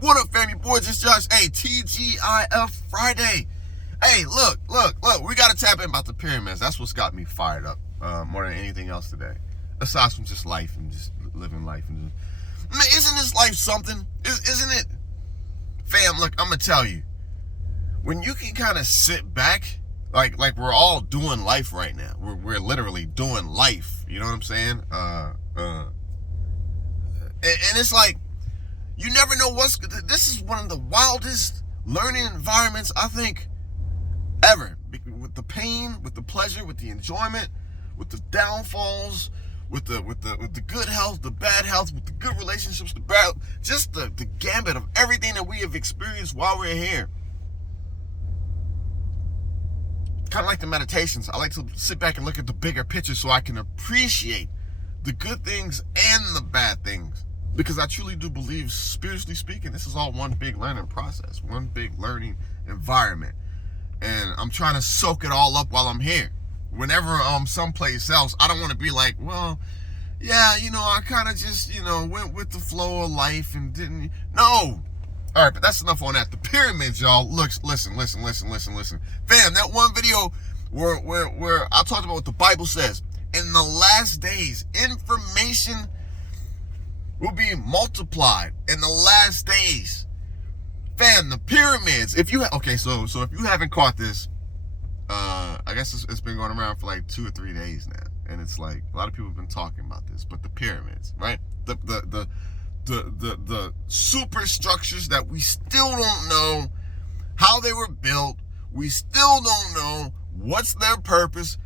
What up, family boys? It's Josh. Hey, T.G.I.F. Friday. Hey, look. We got to tap in about the pyramids. That's what's got me fired up more than anything else today. Aside from just life and just living life. And just, man, isn't this life something? Isn't it? Fam, look, I'm going to tell you. When you can kind of sit back, like we're all doing life right now. We're literally doing life. You know what I'm saying? And it's like, you never know this is one of the wildest learning environments, I think, ever. With the pain, with the pleasure, with the enjoyment, with the downfalls, with the good health, the bad health, with the good relationships, the bad, just the gambit of everything that we have experienced while we're here. Kind of like the meditations. I like to sit back and look at the bigger picture so I can appreciate the good things and the bad things. Because I truly do believe, spiritually speaking, this is all one big learning process, one big learning environment. And I'm trying to soak it all up while I'm here. Whenever I'm someplace else, I don't want to be like, well, yeah, I kind of just, went with the flow of life and didn't. No. All right, but that's enough on that. The pyramids, y'all. Look, listen. Fam, that one video where I talked about what the Bible says. In the last days, information will be multiplied in the last days. Fam, the pyramids. So if you haven't caught this, I guess it's been going around for like 2 or 3 days now, and it's like a lot of people have been talking about this. But the pyramids, right? The superstructures that we still don't know how they were built. We still don't know what's their purpose.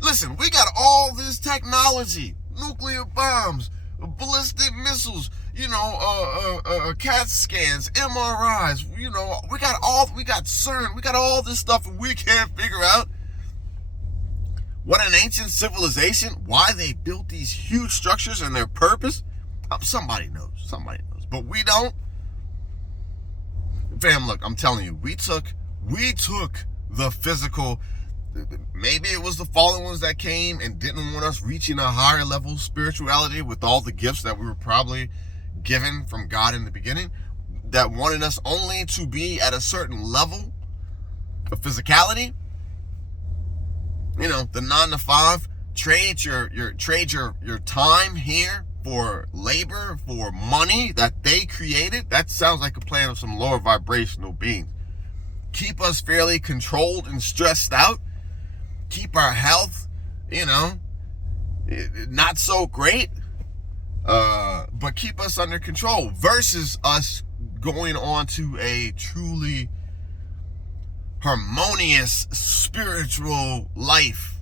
Listen, we got all this technology, nuclear bombs, ballistic missiles, CAT scans, MRIs, we got CERN, we got all this stuff, and we can't figure out what an ancient civilization, why they built these huge structures and their purpose. Somebody knows, but we don't. Fam, look, I'm telling you, we took the physical. Maybe it was the fallen ones that came and didn't want us reaching a higher level of spirituality with all the gifts that we were probably given from God in the beginning, that wanted us only to be at a certain level of physicality. The 9 to 5, trade your time here for labor, for money that they created. That sounds like a plan of some lower vibrational beings. Keep us fairly controlled and stressed out. Keep our health, not so great, but keep us under control, versus us going on to a truly harmonious spiritual life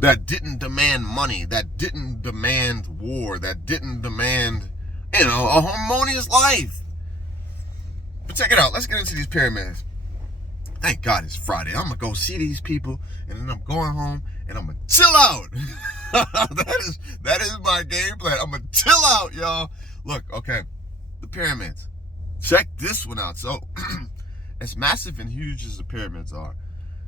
that didn't demand money, that didn't demand war, that didn't demand, a harmonious life. But check it out. Let's get into these pyramids. Thank God it's Friday. I'm going to go see these people, and then I'm going home, and I'm going to chill out. That is my game plan. I'm going to chill out, y'all. Look, okay, the pyramids. Check this one out. So, as massive and huge as the pyramids are,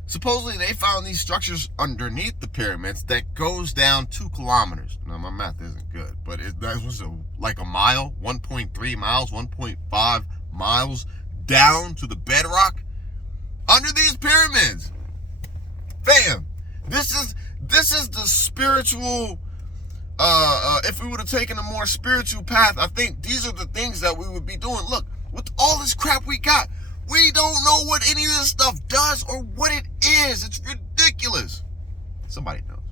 supposedly they found these structures underneath the pyramids that goes down 2 kilometers. Now, my math isn't good, but that was like a mile, 1.3 miles, 1.5 miles down to the bedrock. Under these pyramids. Fam, this is the spiritual, if we would have taken a more spiritual path, I think these are the things that we would be doing. Look, with all this crap we got, we don't know what any of this stuff does or what it is. It's ridiculous. Somebody knows.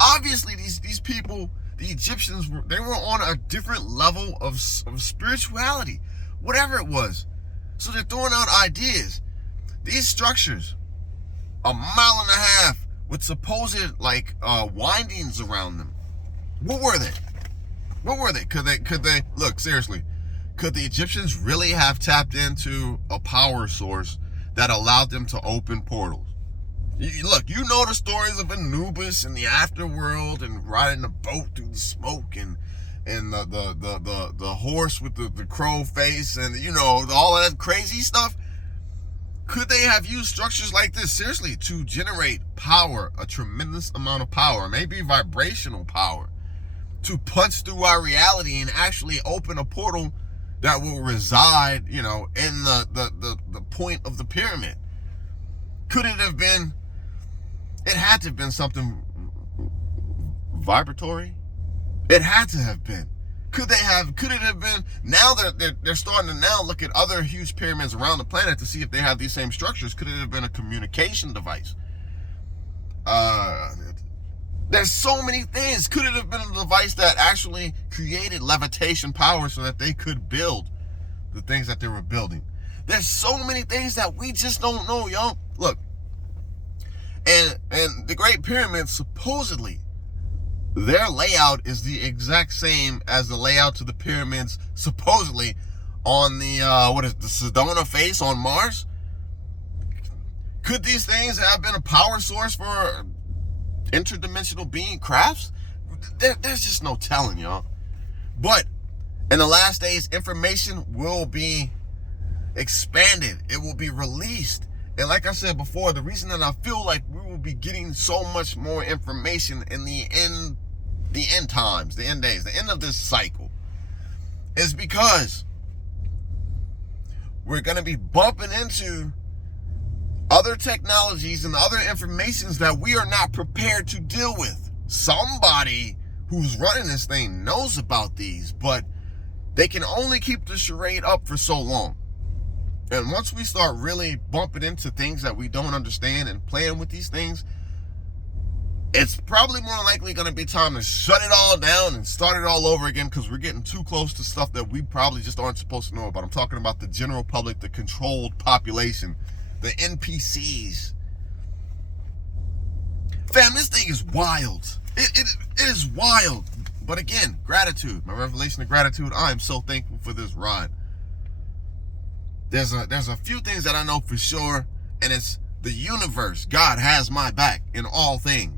Obviously, these people, the Egyptians, they were on a different level of spirituality, whatever it was. So they're throwing out ideas. These structures, 1.5 miles with supposed windings around them. What were they? Could they look, seriously, could the Egyptians really have tapped into a power source that allowed them to open portals? Look, the stories of Anubis and the afterworld and riding the boat through the smoke and the horse with the crow face and all of that crazy stuff. Could they have used structures like this, seriously, to generate power, a tremendous amount of power, maybe vibrational power, to punch through our reality and actually open a portal that will reside, in the point of the pyramid? Could it have been? It had to have been something vibratory. It had to have been. Could it have been? Now they're starting to now look at other huge pyramids around the planet to see if they have these same structures. Could it have been a communication device? There's so many things. Could it have been a device that actually created levitation power so that they could build the things that they were building? There's so many things that we just don't know, y'all. Look, and the Great Pyramid, supposedly, their layout is the exact same as the layout to the pyramids, supposedly, on the the Sedona face on Mars. Could these things have been a power source for interdimensional being crafts? There's just no telling, y'all. But in the last days, information will be expanded. It will be released. And like I said before, the reason that I feel like we will be getting so much more information in the end times, the end days, the end of this cycle, is because we're going to be bumping into other technologies and other informations that we are not prepared to deal with. Somebody who's running this thing knows about these, but they can only keep the charade up for so long. And once we start really bumping into things that we don't understand and playing with these things, it's probably more likely going to be time to shut it all down and start it all over again, because we're getting too close to stuff that we probably just aren't supposed to know about. I'm talking about the general public, the controlled population, the NPCs. Fam, this thing is wild. It is wild. But again, gratitude. My revelation of gratitude. I am so thankful for this ride. There's a few things that I know for sure, and it's the universe. God has my back in all things.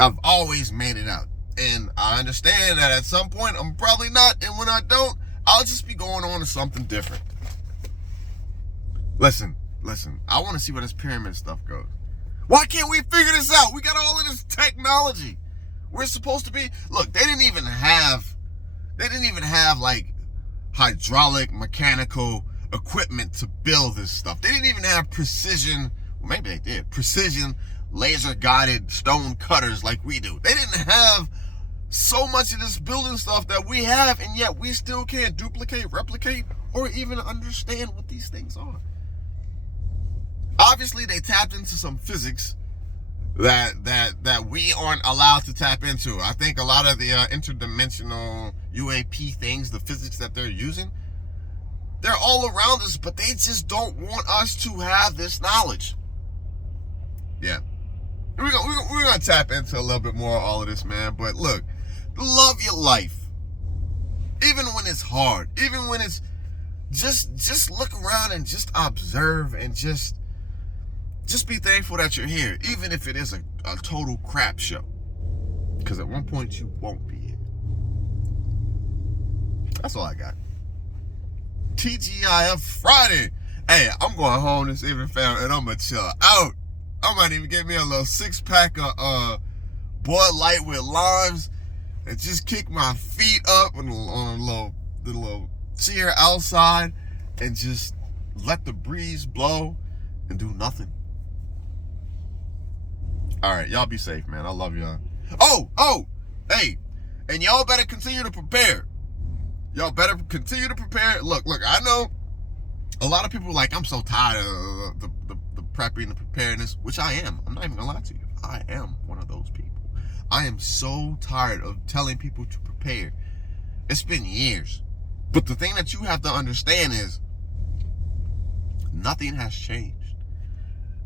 I've always made it out. And I understand that at some point I'm probably not, and when I don't, I'll just be going on to something different. Listen, I want to see where this pyramid stuff goes. Why can't we figure this out? We got all of this technology. We're supposed to be, look, they didn't even have like hydraulic, mechanical equipment to build this stuff. They didn't even have precision, well, maybe they did, precision laser guided stone cutters like we do. They didn't have so much of this building stuff that we have, and yet we still can't duplicate, replicate, or even understand what these things are. Obviously, they tapped into some physics that we aren't allowed to tap into. I think a lot of the interdimensional UAP things, the physics that they're using, they're all around us, but they just don't want us to have this knowledge. Yeah. We're gonna tap into a little bit more of all of this, man. But look, love your life. Even when it's hard, even when it's just look around and just observe and just be thankful that you're here, even if it is a total crap show. Because at one point you won't be here. That's all I got. T.G.I.F. Friday. Hey, I'm going home this evening, fam, and I'm gonna chill out. I might even get me a little 6-pack of Bud Light with limes and just kick my feet up on a little chair outside and just let the breeze blow and do nothing. All right, y'all be safe, man. I love y'all. Oh, hey, and y'all better continue to prepare. Y'all better continue to prepare. Look, I know a lot of people are like, I'm so tired of the prepping, the preparedness, which I am. I'm not even gonna lie to you. I am one of those people. I am so tired of telling people to prepare. It's been years. But the thing that you have to understand is nothing has changed.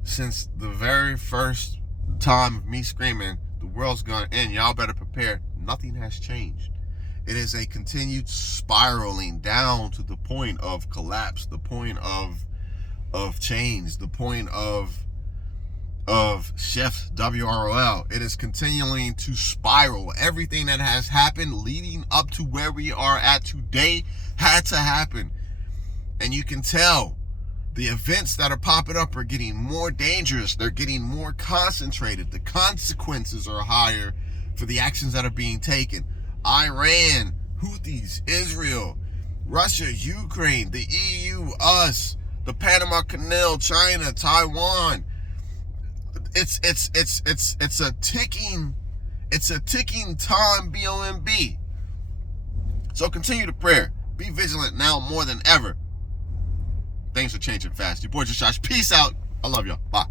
Since the very first time of me screaming, the world's gonna end, y'all better prepare, nothing has changed. It is a continued spiraling down to the point of collapse, the point of change, the point of shift, WROL. It is continuing to spiral. Everything that has happened leading up to where we are at today had to happen. And you can tell the events that are popping up are getting more dangerous. They're getting more concentrated. The consequences are higher for the actions that are being taken. Iran, Houthis, Israel, Russia, Ukraine, the EU, us, the Panama Canal, China, Taiwan. It's a ticking time bomb. So continue to prayer. Be vigilant now more than ever. Things are changing fast. Your boy Josh. Peace out. I love y'all. Bye.